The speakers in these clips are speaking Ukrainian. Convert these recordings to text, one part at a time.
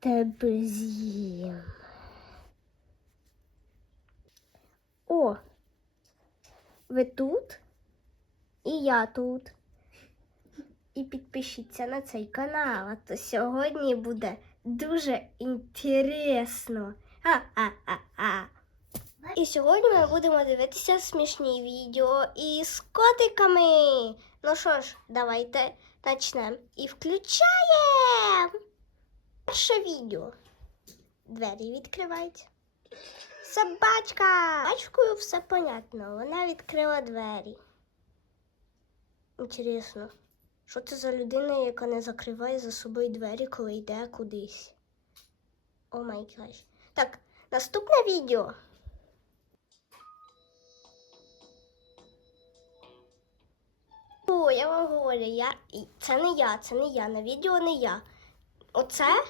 тебе з'їм. О, ви тут? І я тут. І підпишіться на цей канал, а то сьогодні буде дуже інтересно. А-а-а-а. І сьогодні ми будемо дивитися смішні відео із котиками. Ну що ж, давайте почнемо. І включаємо. Перше відео. Двері відкриваються. Собачка! Бачкою все понятно. Вона відкрила двері. Інтересно, що це за людина, яка не закриває за собою двері, коли йде кудись? О май гаш. Так, наступне відео. О, я вам говорю, я... це не я, це не я. На відео не я. Оце?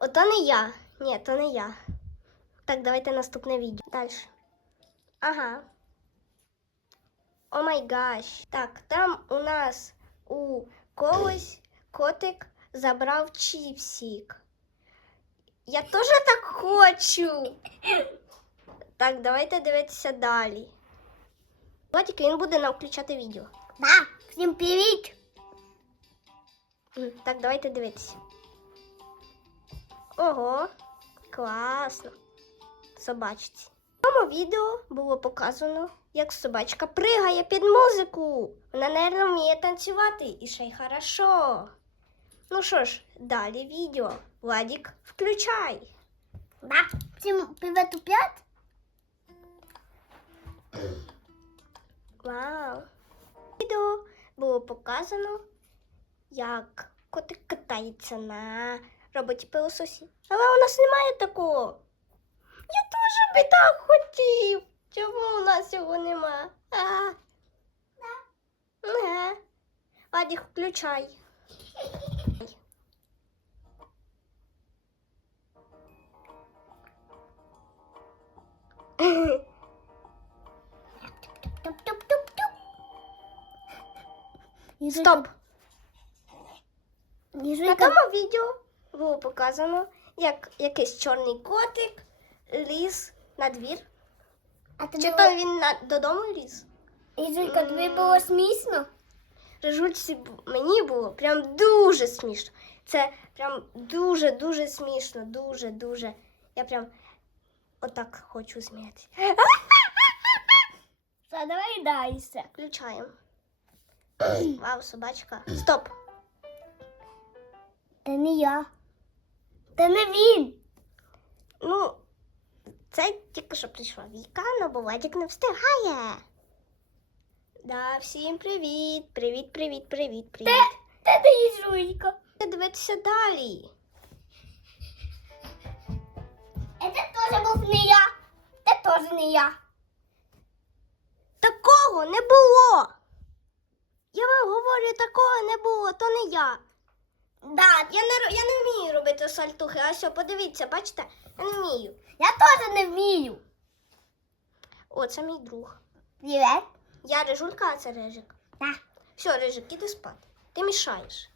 Ото не я. Ні, то не я. Так, давайте наступне відео. Далі. Ага. О май гаш. Так, там у нас у когось котик забрав чіпсик. Я теж так хочу. Так, давайте дивитися далі. Владик, він буде нам включати відео. Да, всім привіт! Так, давайте дивитися. Ого, класно. Собачці. В цьому відео було показано, як собачка пригає під музику. Вона, мабуть, вміє танцювати і ще й хорошо. Ну що ж, далі відео. Владік, включай. Да, всім привіт у п'ят. Вау. Відео було показано, як котик катається на роботі пилососі. Але у нас немає такого. Я теж би так хотів. Чому у нас його нема? А? Не. Вадік, включай. Стоп. На Ніжика. тому відео було показано, як якийсь чорний котик ліз на двір. А Чи тобі то він на, додому ліз? Ніжика, тобі було смішно? Режульці мені було прям дуже смішно. Це прям дуже-дуже смішно. Дуже, дуже. Я прям отак хочу сміятися. Все, давай дайся. Включаємо. Вау, собачка. Стоп. Та не я. Та не він. Ну, це тільки що прийшла Віка, але Владик не встигає. Да, всім привіт! Привіт, привіт, привіт, привіт. Та ти Ніжулька. Дивитися далі. Це теж був не я. Це теж не я. Такого не було. Я вам говорю, такого не було, то не я. Да, Я не, я не вмію робити сальтухи. А що, подивіться, бачите? Я не вмію. я теж не вмію. О, це мій друг. Привіт. Я рижулька, а це рижик. Да. Все, рижик, іди спати. Ти мішаєш.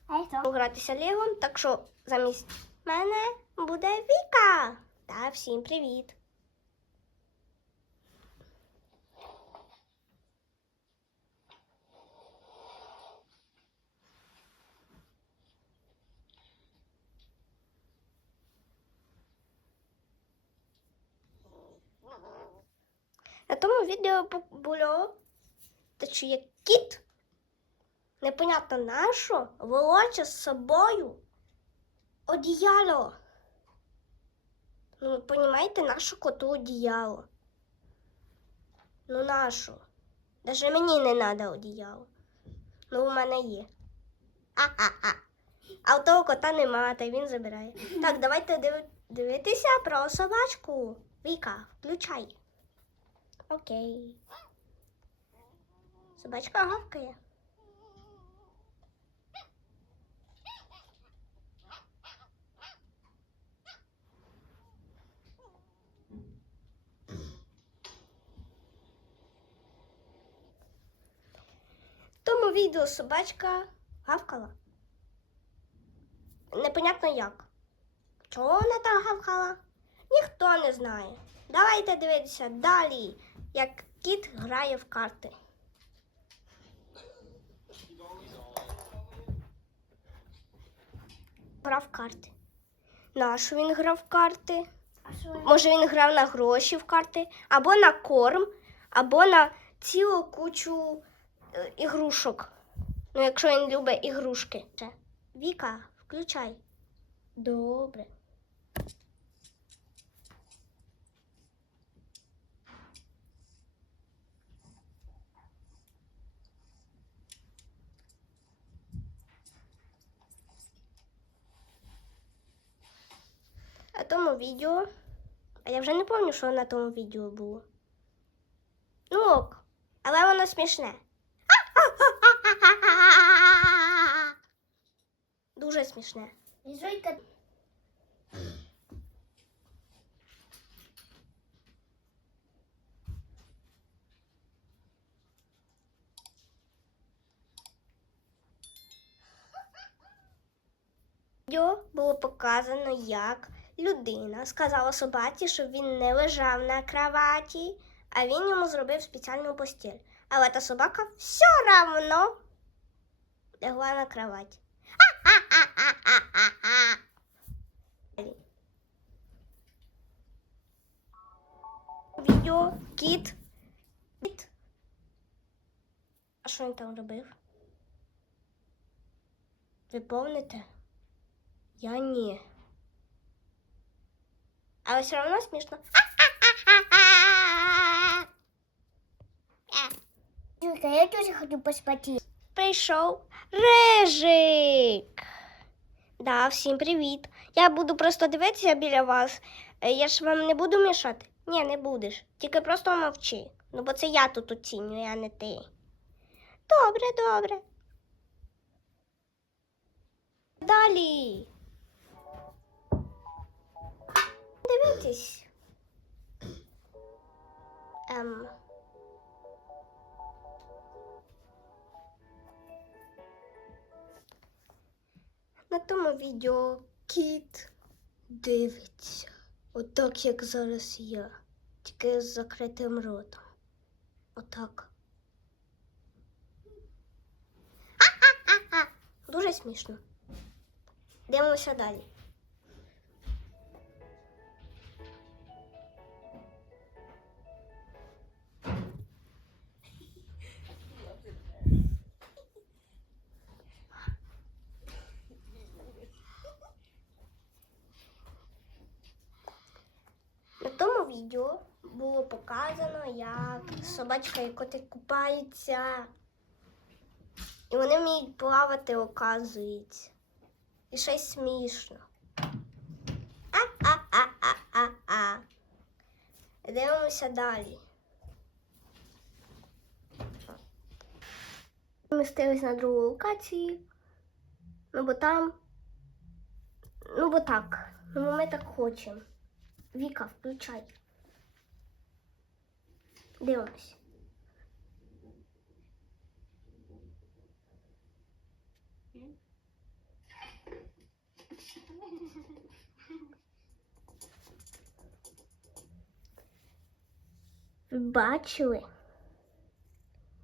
Погратися легом, так що замість мене буде Віка. Та всім привіт. Тому відео бу- було, те, що є кіт, непонятно на що, волоче з собою одіяло. Ну, понімаєте, нашу коту одіяло. Ну, нашу. Даже мені не треба одіяло. Ну, у мене є. А-а-а. А у того кота нема, та він забирає. Так, давайте див... дивитися про собачку. Віка, включай. Окей. Собачка гавкає. Тому відео собачка гавкала. Непонятно як. Чого вона так гавкала? Ніхто не знає. Давайте дивитися далі, як кіт грає в карти. Грав карти. Нащо він грав в карти? Може він грав на гроші в карти, або на корм, або на цілу кучу е, ігрушок. Ну, якщо він любить ігрушки. Віка, включай. Добре. Тому відео. А я вже не пам'ятаю, що на тому відео було. Ну ок, але воно смішне. Дуже смішне. Жуйка. відео було показано, як людина сказала собаці, щоб він не лежав на кроваті, а він йому зробив спеціальну постіль. Але та собака все равно лягла на кровать. Відео кіт. Кіт. А що він там робив? Ви помните? Я ні. Але все одно смішно. Жуйка, я тоже хочу поспати. Прийшов Режик. Да, всім привіт. Я буду просто дивитися біля вас. Е, Я ж вам не буду мішати. Ні, не будеш. Тільки просто мовчи. Ну, бо це я тут оцінюю, а не ти. Добре, добре. Далі. Дивитись. Ем. На тому відео кіт дивиться. Отак, як зараз я. Тільки з закритим ротом. Отак. Дуже смішно. Дивимося далі. Відео було показано, як собачка і котик купаються. І вони вміють плавати, оказується. І щось смішно. А-а-а-а-а-а. Дивимося далі. Ми стились на другу локацію. Ну бо там. Ну бо так. Ну ми так хочемо. Віка, включай. Дивимось. Ви бачили,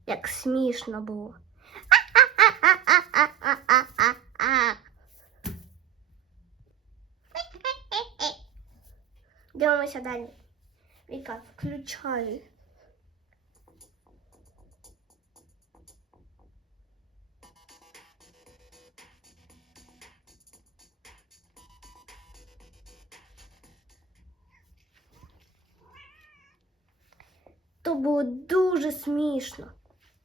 як смішно було. Дивимося далі. Віка, включай. То було дуже смішно.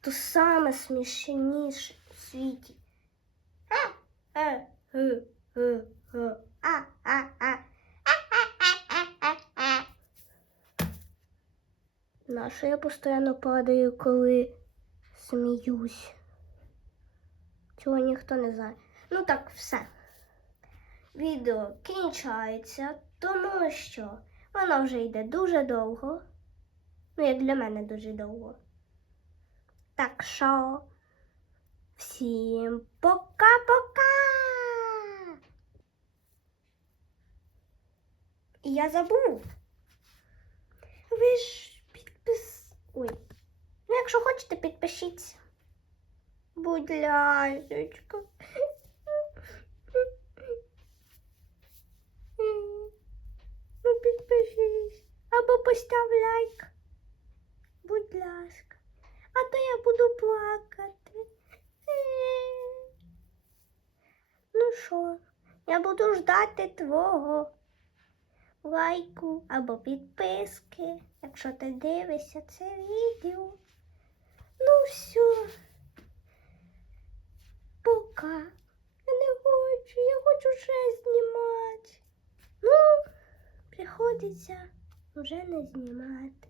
То саме смішніше у світі. Нащо я постійно падаю, коли сміюсь? Цього ніхто не знає. Ну так, все. Відео кінчається, тому що воно вже йде дуже довго. Ну, як для мене дуже довго. Так що всім пока-пока! Я забув. Ви ж підпис. Ой. Ну, якщо хочете, підпишіться. Будь ласочка. Ну. Або постав лайк. Будь ласка. А то я буду плакати. Ну що, я буду ждати твого лайку або підписки, якщо ти дивишся це відео. Ну все. Пока. Я не хочу, я хочу ще знімати. Ну, приходиться вже не знімати.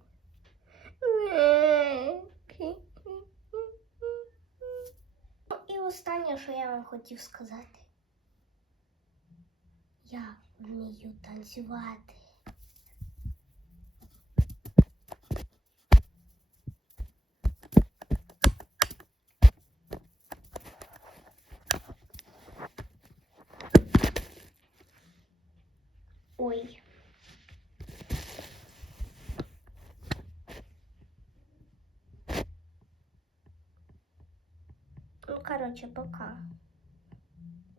І останнє, що я вам хотів сказати. Я вмію танцювати. Ой. Короче, пока.